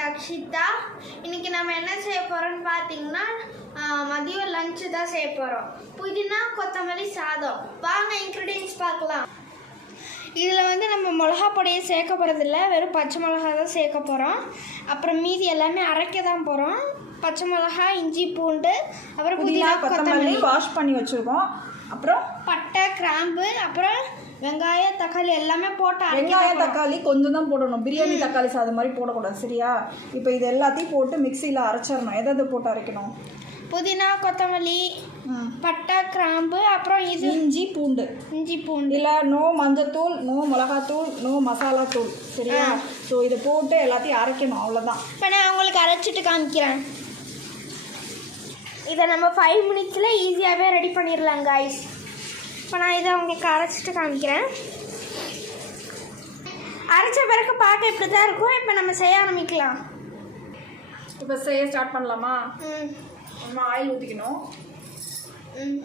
And Akshita இன்னைக்கு நம்ம என்ன செய்ய போறோம்னு பார்த்தீங்கன்னா மதியம் லஞ்சு தான் செய்ய போறோம். புதினா கொத்தமல்லி சாதம். வாங்க இன்க்ரீடியன்ஸ் பார்க்கலாம். இதில் வந்து நம்ம மிளகா பொடியை சேர்க்க போகிறதில்ல வெறும் பச்சை மிளகா தான் சேர்க்க போகிறோம் அப்புறம் மீதி எல்லாமே அரைக்க தான் போகிறோம் பச்சை மிளகா இஞ்சி பூண்டு அப்புறம் புதினா கொத்தமல்லி வாஷ் பண்ணி வச்சுருக்கோம். அப்புறம்? பட்டை கிராம்பு அப்புறம் வெங்காயம் தக்காளி எல்லாமே போட்டு வெங்காயம் தக்காளி கொஞ்சம் தான் போடணும். பிரியாணி தக்காளி சாதம் மாதிரி போடக்கூடாது சரியா? இப்போ இது எல்லாத்தையும் போட்டு மிக்சியில் அரைச்சிடணும். எதை எதை போட்டு அரைக்கணும்? புதினா கொத்தமல்லி. பட்டை கிராம்பு அப்புறம் இது இஞ்சி பூண்டு. இஞ்சி பூண்டு. இதில் நோ மஞ்சத்தூள் நோ மிளகாத்தூள் நோ மசாலா தூள் சரியா? ஸோ இதை போட்டு எல்லாத்தையும் அரைக்கணும் அவ்வளோதான் இப்போ நான் உங்களுக்கு அரைச்சிட்டு காமிக்கிறேன். இதை நம்ம ஃபைவ் மினிட்ஸில் ஈஸியாகவே ரெடி பண்ணிடலாம் காய்ஸ் இப்போ நான் இதை உங்களுக்கு அரைச்சிட்டு காமிக்கிறேன். அரைச்ச பிறகு பார்க்க இப்படி தான் இருக்கும். இப்போ நம்ம செய்ய ஆரம்பிக்கலாம். இப்போ செய்ய ஸ்டார்ட் பண்ணலாமா? ம். நம்ம ஆயில் ஊற்றிக்கணும் ம்.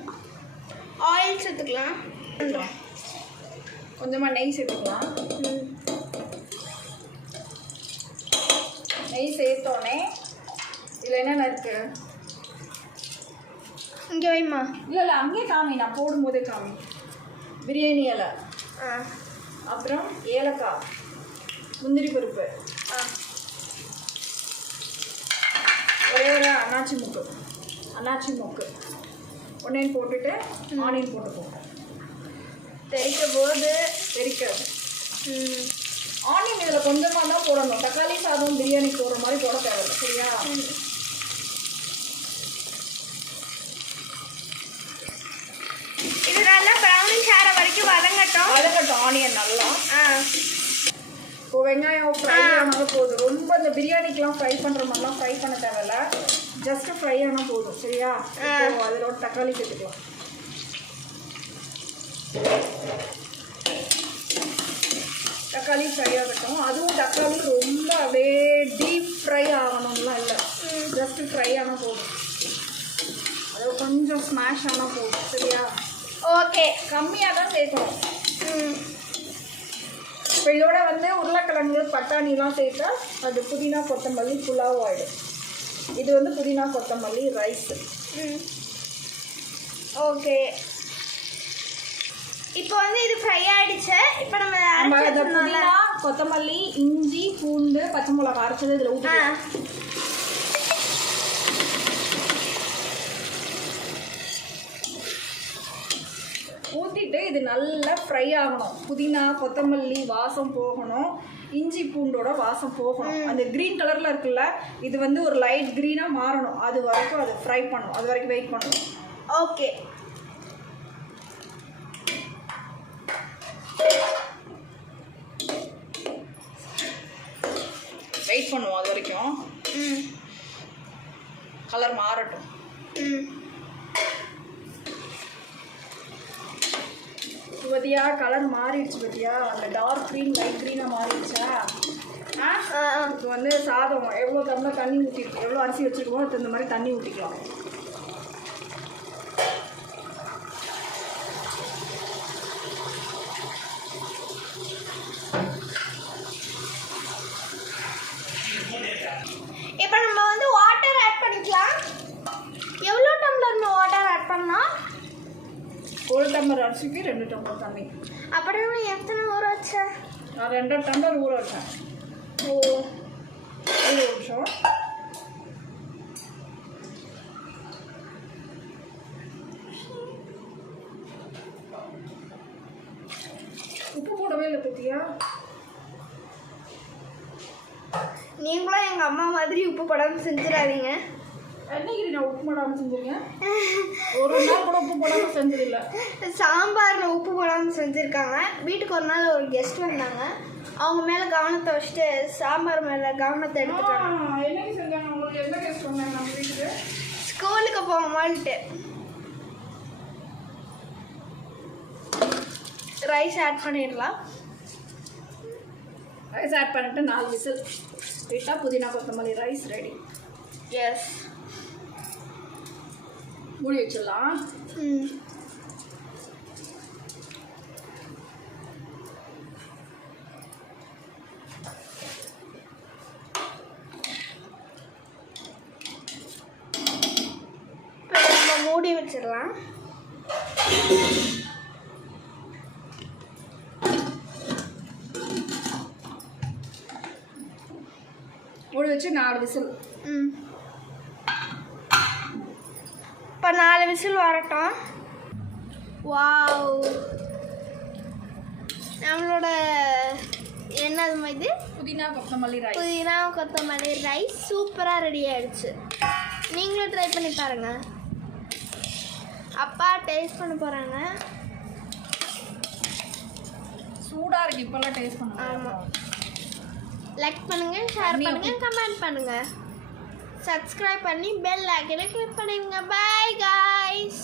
ஆயில் சேர்த்துக்கலாம். கொஞ்சமாக நெய் சேர்த்துக்கலாம். ம். நெய் சேர்த்தோடனே இதில் என்னென்ன இருக்குது இங்கே வைம்மா. இல்லை இல்லை அங்கேயே காமி. நான் போடும்போதே காமி. பிரியாணி இலை. ஆ. அப்புறம் ஏலக்காய். முந்திரி பருப்பு. ஆ. ஒரே ஒரு அன்னாச்சி முக்கு. அன்னாச்சி மூக்கு. ஒன்றையும் போட்டுட்டு ஆனியன் போட்டுப்போம். தெரிக்க போது. தெரிக்காது ம். ஆனியன் இதில் கொஞ்சமாக தான் போடணும். தக்காளி சாதம் பிரியாணி போடுற மாதிரி போட தேவையில்லை. சரியா இது நல்லா ப்ரௌனிஷ் ஆகிற வரைக்கும் வதங்கட்டும் வதங்கட்டும் ஆனியன் நல்லா ஆ இப்போ வெங்காயம் ஃப்ரை ஆனாலும் போதும். ரொம்ப இந்த பிரியாணிக்கெலாம் ஃப்ரை பண்ணுற மாதிரிலாம் ஃப்ரை பண்ண தேவையில்ல. ஜஸ்ட் ஃப்ரை ஆனால் போதும். சரியா? இப்போ அதில் ஒரு தக்காளி சேர்த்துக்கலாம். தக்காளி ஃப்ரை ஆகட்டும். அதுவும் தக்காளி ரொம்ப அப்படியே டீப் ஃப்ரை ஆகணும்லாம் இல்லை. ஜஸ்ட் ஃப்ரை ஆனால் போதும். அது கொஞ்சம் ஸ்மாஷ் ஆனால் போதும். சரியா? ஓகே. கம்மியாக தான் சேர்க்கணும். ம். இப்போ இதோட வந்து உருளைக்கிழங்கு பட்டாணிலாம் சேர்த்தா அது புதினா கொத்தமல்லி புலாவ் ஆயிடும். இது வந்து புதினா கொத்தமல்லி ரைஸ். ஓகே. இப்போ வந்து இது ஃப்ரை ஆயிடுச்சு. இப்போ நம்ம அரைச்சு கொத்தமல்லி இஞ்சி பூண்டு பச்சை மிளகா அரைச்சது இதில் ஊற்றி ஊற்றிட்டு இது நல்லா ஃப்ரை ஆகணும். புதினா கொத்தமல்லி வாசம் போகணும். இஞ்சி பூண்டோட வாசம் போகணும். அந்த க்ரீன் கலரில் இருக்குல்ல இது வந்து ஒரு லைட் க்ரீனாக மாறணும். அது வரைக்கும் அது ஃப்ரை பண்ணணும். அது வரைக்கும் வெயிட் பண்ணணும். ஓகே வெயிட் பண்ணுவோம் அது வரைக்கும். கலர் மாறட்டும். ம். பார்த்தியா கலர் மாறிடுச்சு பார்த்தியா அந்த டார்க் க்ரீன் லைட் க்ரீனாக மாறிடுச்சா. இப்போ வந்து சாதம். எவ்வளோ டம்ளர் தண்ணி ஊற்றிருக்கோம் எவ்வளோ அரிசி வச்சுருக்கோம் அதுக்கு இந்த மாதிரி தண்ணி ஊற்றிக்கலாம் இப்போ நம்ம வந்து வாட்டர் ஆட் பண்ணிக்கலாம். எவ்வளோ டம்ளர் வாட்டர் ஆட் பண்ணலாம்? ஒரு டம்ளர் அரிசிக்கு ரெண்டு டம்ளர் தண்ணி. அப்புறம் எத்தனை ஊற வச்ச? நான் ரெண்டு டம்ளர் ஊற வச்சேன். ஓ ஒரு நிமிஷம். உப்பு போடவே இல்லை பத்தியா? நீங்களும் எங்கள் அம்மா மாதிரி உப்பு படம் செஞ்சிடாதீங்க. என்னைக்கு நான் உப்பு போடாமல் செஞ்சிருக்கேன் ஒரு நாள் கூட உப்பு போடாமல் செஞ்சதில்லை. சாம்பாரில் உப்பு போடாமல் செஞ்சுருக்காங்க. வீட்டுக்கு ஒரு நாள் ஒரு கெஸ்ட் வந்தாங்க. அவங்க மேலே கவனத்தை வச்சுட்டு சாம்பார் மேலே கவனத்தை எடுத்துட்டாங்க. என்னைக்கு செஞ்சாங்க? உங்களுக்கு எந்த கேஸ் சொன்னாங்க நம்ம வீட்டுக்கு? ஸ்கூலுக்கு போகும்போது ரைஸ் ஆட் பண்ணிடலாம். ரைஸ் ஆட் பண்ணிட்டு நாலு விசில். விட்டால் புதினா கொத்தமல்லி ரைஸ் ரெடி எஸ் மூடி வச்சிடலாம். மூடி வச்சிடலாம். மூடி வச்சு நாலு விசில். ம். நாலு விசில் வரட்டும். வாவ். நம்மளோட என்னது இது? புதினா கொத்தமல்லி ரைஸ் புதினா கொத்தமல்லி ரைஸ் சூப்பராக ரெடி ஆயிடுச்சு. நீங்களும் ட்ரை பண்ணி பாருங்க. அப்பா டேஸ்ட் பண்ண போகிறாங்க சூடா இருக்கு இப்பெல்லாம் டேஸ்ட் ஆமா. பண்ணுவோம் லைக் பண்ணுங்க ஷேர் தண்ணி பண்ணுங்க கமெண்ட் பண்ணுங்க. சப்ஸ்கிரைப் பண்ணி பெல் ஐக்கனை கிளிக் பண்ணிடுங்க. Bye guys